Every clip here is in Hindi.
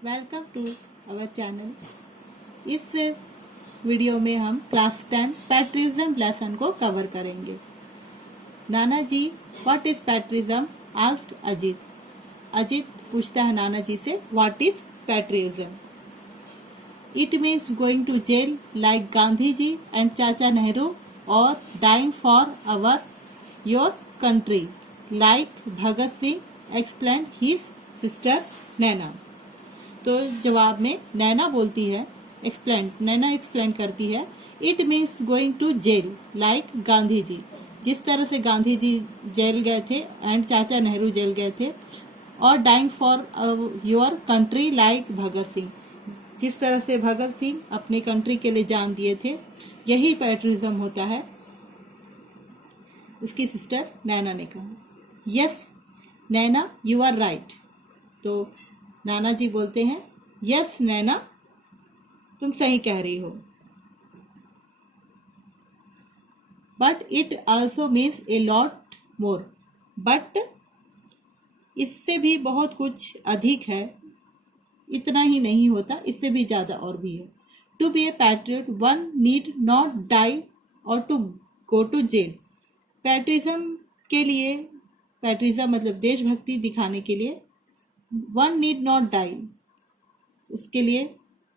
Welcome to our channel. इस वीडियो में हम क्लास 10 पैट्रिज्म लेसन को कवर करेंगे। नाना जी, what is patriotism? Asked Ajit. Ajit पूछता है नाना जी से, what is patriotism? It means going to jail like Gandhi ji and चाचा नेहरू, और dying for our your country like Bhagat Singh, explain his sister Naina. तो जवाब में नैना बोलती है, नैना एक्सप्लेन करती है, it means going to jail like Gandhi ji, जिस तरह से गांधी जी जेल गए थे एंड चाचा नेहरू जेल गए थे, और dying for your country like Bhagat Singh, जिस तरह से भगत सिंह अपनी कंट्री के लिए जान दिए थे, यही पैट्रिज्म होता है। उसकी सिस्टर नैना ने कहा, yes Naina you are right. तो नाना जी बोलते हैं, यस नैना तुम सही कह रही हो, but it also means a lot more, but इससे भी बहुत कुछ अधिक है, इतना ही नहीं होता, इससे भी ज्यादा और भी है। To be a patriot one need not die or to go to jail. Patriotism के लिए, पैट्रिज्म मतलब देशभक्ति दिखाने के लिए, वन नीड नॉट डाई, उसके लिए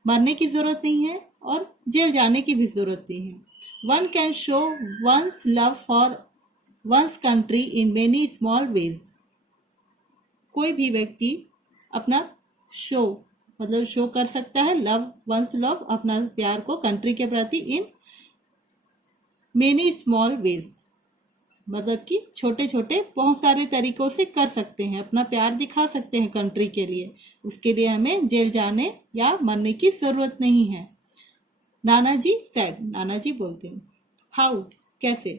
मरने की जरूरत नहीं है और जेल जाने की भी जरूरत नहीं है। One can show one's love for one's country in many small ways. कोई भी व्यक्ति अपना शो कर सकता है लव वंस लव, अपना प्यार को कंट्री के प्रति, इन मेनी स्मॉल वेज, मतलब कि छोटे छोटे बहुत सारे तरीकों से कर सकते हैं, अपना प्यार दिखा सकते हैं कंट्री के लिए। उसके लिए हमें जेल जाने या मरने की जरूरत नहीं है। नाना जी सेड, नाना जी बोलते हैं, हाउ कैसे?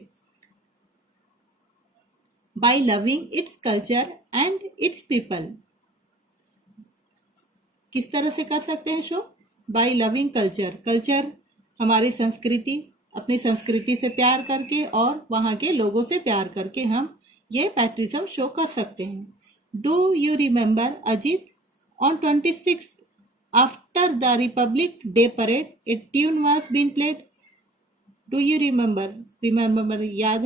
By loving its culture and its people. किस तरह से कर सकते हैं show? By loving culture, culture हमारी संस्कृति, अपनी संस्कृति से प्यार करके और वहां के लोगों से प्यार करके हम ये पैट्रिज्म शो कर सकते हैं। Do you remember Ajit, on 26 after the Republic day parade A tune was being played? Do you remember, remember याद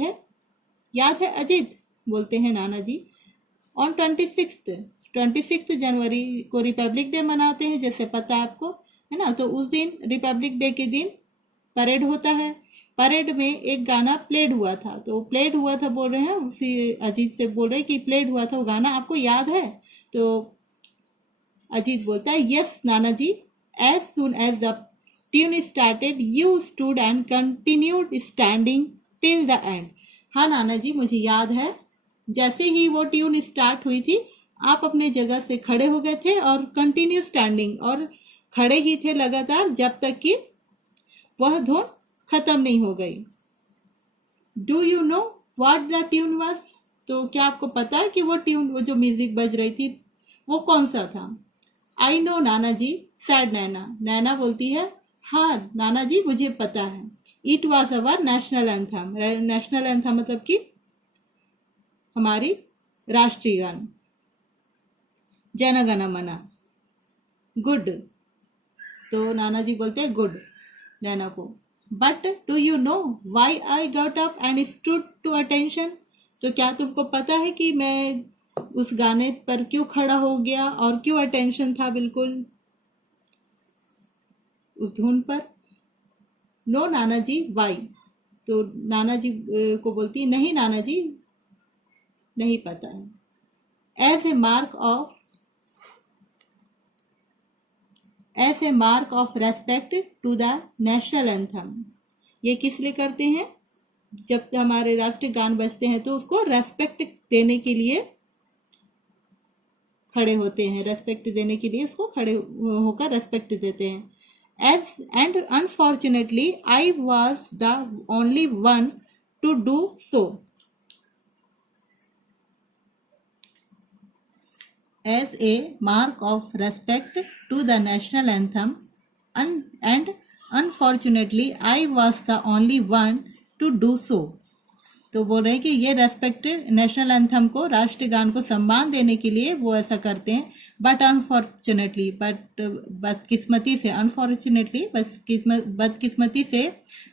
है अजीत, बोलते हैं नाना जी। ऑन 26 जनवरी को रिपब्लिक डे मनाते हैं, जैसे पता है आपको, है ना। तो उस दिन, रिपब्लिक डे के दिन परेड होता है। परेड में एक गाना प्लेड हुआ था, तो प्लेड हुआ था बोल रहे हैं, उसी अजीत से बोल रहे हैं कि प्लेड हुआ था, वो गाना आपको याद है? तो अजीत बोलता है, यस नाना जी, as soon as the tune started you stood and continued standing till the end. हाँ नाना जी, मुझे याद है, जैसे ही वो ट्यून स्टार्ट हुई थी, आप अपने जगह से खड़े हो गए थे और कंटिन्यू स्टैंडिंग, और खड़े ही थे लगातार जब तक कि वह धुन खत्म नहीं हो गई। Do you know what the tune was? तो क्या आपको पता है कि वो ट्यून, वो जो म्यूजिक बज रही थी, वो कौन सा था? I know Nana ji, sad नैना। नैना बोलती है, हाँ नाना जी मुझे पता है, it was our national anthem. National anthem मतलब कि हमारी राष्ट्रीय गान, जन गण मन। गुड। तो नाना जी बोलते हैं गुड नैना को। But do you know why I got up and stood to attention? तो क्या तुमको पता है कि मैं उस गाने पर क्यों खड़ा हो गया और क्यों अटेंशन था बिल्कुल उस धुन पर? नो नाना जी वाई। तो नाना जी को बोलती, नहीं नाना जी नहीं पता है। As a mark of respect to the national anthem. ये किस लिए करते हैं? जब हमारे राष्ट्रीय गान बजते हैं तो उसको रेस्पेक्ट देने के लिए खड़े होते हैं, रेस्पेक्ट देने के लिए उसको खड़े होकर रेस्पेक्ट देते हैं। As and unfortunately I was the only one to do so. As a mark of respect to the national anthem, and unfortunately I was the only one to do so. तो बोल रहे हैं कि ये रेस्पेक्टेड नेशनल एंथम को, राष्ट्रगान को सम्मान देने के लिए वो ऐसा करते हैं. बट अनफॉर्चुनेटली, बदकिस्मती से, अनफॉर्चुनेटली बदकिस्मती से,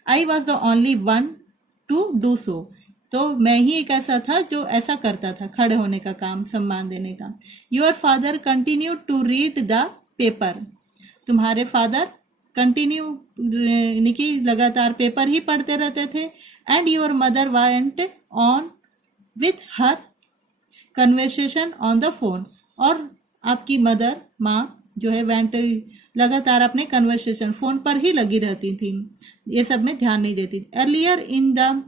आई was the only one to do सो. तो मैं ही एक ऐसा था जो ऐसा करता था, खड़े होने का काम, सम्मान देने का. Your father continue to read the paper. तुम्हारे फादर कंटिन्यू यानी कि लगातार पेपर ही पढ़ते रहते थे. And your mother went on with her conversation on the phone. और आपकी मदर, माँ जो है, वेंट लगातार अपने कन्वर्सेशन फोन पर ही लगी रहती थी, ये सब में ध्यान नहीं देती. Earlier in the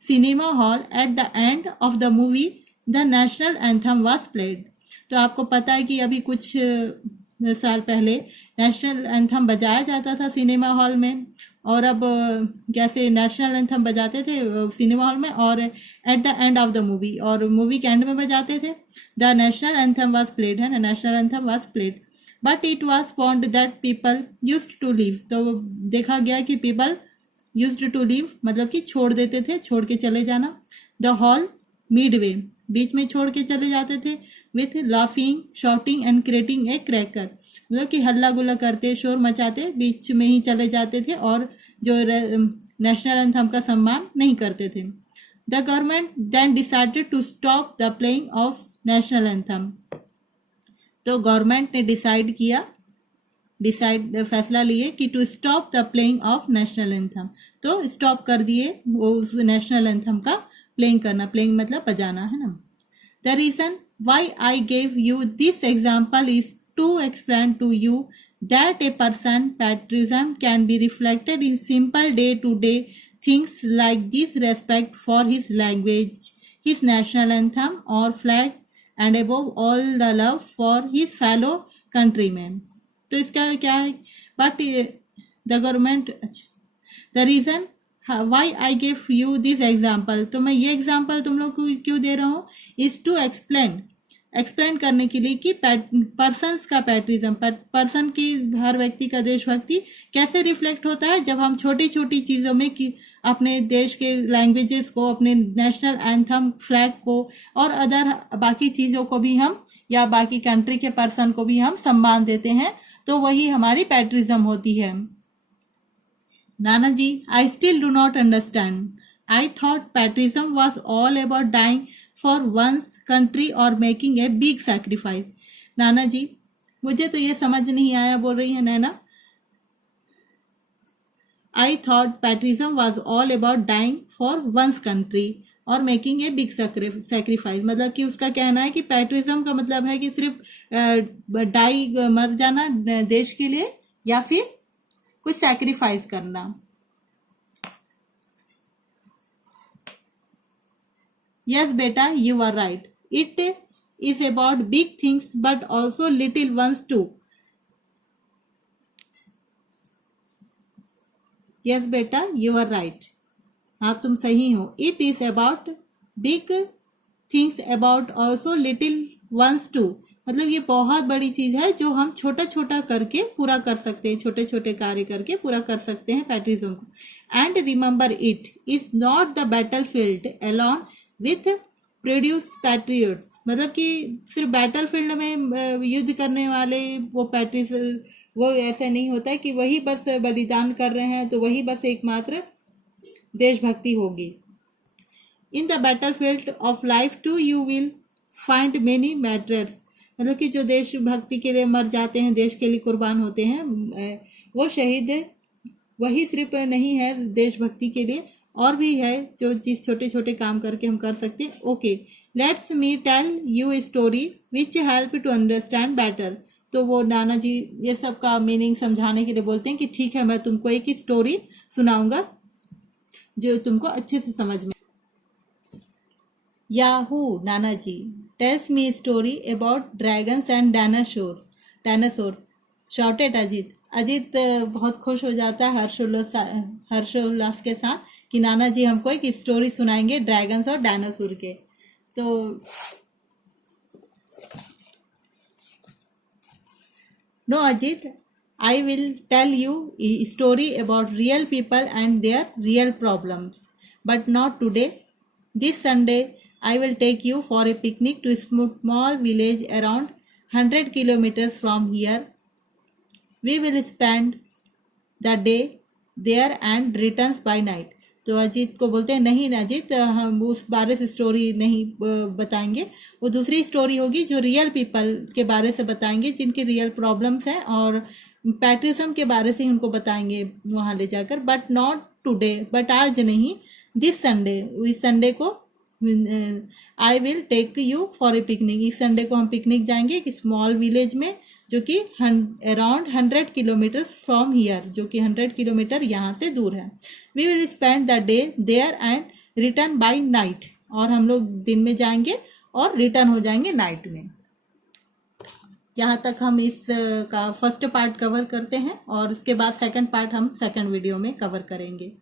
cinema hall eight the end of the movie the national anthem was played. तो आपको पता है कि अभी कुछ साल पहले नेशनल एंथम बजाया जाता था सिनेमा हॉल में. और अब कैसे नेशनल एंथम बजाते थे सिनेमा हॉल में, और at the end of the movie, और मूवी के एंड में बजाते थे. The national anthem was played, है ना, national anthem was played. But it was found that people used to leave. तो देखा गया कि पीपल यूज्ड टू लीव मतलब कि छोड़ देते थे, छोड़ के चले जाना. द हॉल मिडवे, बीच में छोड़ के चले जाते थे. With laughing, shouting and creating a cracker, मतलब कि हल्ला गुल्ला करते, शोर मचाते, बीच में ही चले जाते थे और जो नेशनल एंथम का सम्मान नहीं करते थे. The government then decided to stop the playing of national anthem. तो गवर्नमेंट ने फैसला लिए कि to stop the playing of national anthem. तो स्टॉप कर दिए वो उस नेशनल एंथम का प्लेइंग करना. प्लेइंग मतलब बजाना, है ना. The reason why I gave you this example is to explain to you that a person patriotism can be reflected in simple day to day things like this respect for his language, his national anthem और flag, and above all the love for his fellow countryman. तो इसका क्या है, बट द गवर्नमेंट, अच्छा, the reason why I give you this example, तो मैं ये एग्जाम्पल तुम लोग को क्यों दे रहा हूँ, इज टू एक्सप्लेन करने के लिए कि पर्सन्स का पैट्रिज्म, पर्सन की, हर व्यक्ति का देशभक्ति कैसे रिफ्लेक्ट होता है जब हम छोटी छोटी चीज़ों में कि अपने देश के लैंग्वेजेस को, अपने नेशनल एंथम, फ्लैग को और अदर बाकी चीज़ों को भी हम, या बाकी कंट्री के पर्सन को भी हम सम्मान देते हैं. तो वही हमारी पैट्रिज्म होती है. नाना जी, I still do not understand. I thought patriotism was all about dying for one's country और मेकिंग ए बिग सैक्रिफाइस. नाना जी, मुझे तो ये समझ नहीं आया, बोल रही है Naina. I thought patriotism was all about dying for one's country और मेकिंग ए बिग सेक्रीफाइस. मतलब कि उसका कहना है कि पैट्रिज्म का मतलब है कि सिर्फ डाई, मर जाना देश के लिए, या फिर कुछ सैक्रिफाइस करना. यस बेटा, you are right. It is about big things but also little ones too. Yes बेटा, यू आर राइट. हाँ, तुम सही हो. It is about big things about also little ones too. मतलब ये बहुत बड़ी चीज है जो हम छोटा छोटा करके पूरा कर सकते हैं, छोटे छोटे कार्य करके पूरा कर सकते हैं पैट्रिज्म को. And remember, it is not the battle field alone with produce patriots. मतलब कि सिर्फ बैटल फील्ड में युद्ध करने वाले वो ऐसा नहीं होता है कि वही बस बलिदान कर रहे हैं तो वही बस एकमात्र देशभक्ति होगी. In the battle field of life too you will find many matters. मतलब कि जो देशभक्ति के लिए मर जाते हैं, देश के लिए कुर्बान होते हैं, वो शहीद वही सिर्फ नहीं है देशभक्ति के लिए, और भी है जो चीज़ छोटे छोटे काम करके हम कर सकते हैं. Okay, let's me tell you a story which help to understand better. तो वो नाना जी ये सब का मीनिंग समझाने के लिए बोलते हैं कि ठीक है, मैं तुमको एक स्टोरी सुनाऊंगा जो तुमको अच्छे से समझ में. याहू, नाना जी, tells me story about dragons and dinosaur. Shouted Ajit. Ajit बहुत खुश हो जाता है हर्षोल्लास के साथ कि नाना जी हमको एक स्टोरी सुनाएंगे ड्रैगन्स और डायनासोर के. तो no Ajit, I will tell you story about real people and their real problems. but not today. This Sunday I will take you for a picnic to a small village around 100 kilometers from here. We will spend the day there and returns by night. तो अजीत को बोलते हैं नहीं ना अजीत, हम उस बारे से स्टोरी नहीं बताएंगे, वो दूसरी स्टोरी होगी जो रियल पीपल के बारे से बताएंगे, जिनकी रियल प्रॉब्लम्स हैं, और पैट्रिज्म के बारे से उनको बताएंगे वहाँ ले जाकर. बट नॉट टुडे, बट आज नहीं. दिस संडे, इस संडे को I will take you for a picnic, इस संडे को हम पिकनिक जाएंगे एक स्मॉल विलेज में जो कि अराउंड 100 किलोमीटर फ्रॉम हियर, जो कि 100 किलोमीटर यहाँ से दूर है. We will spend the day there and return by night, और हम लोग दिन में जाएंगे और रिटर्न हो जाएंगे नाइट में. यहाँ तक हम इस का फर्स्ट पार्ट कवर करते हैं और उसके बाद सेकंड पार्ट हम सेकंड वीडियो में कवर करेंगे.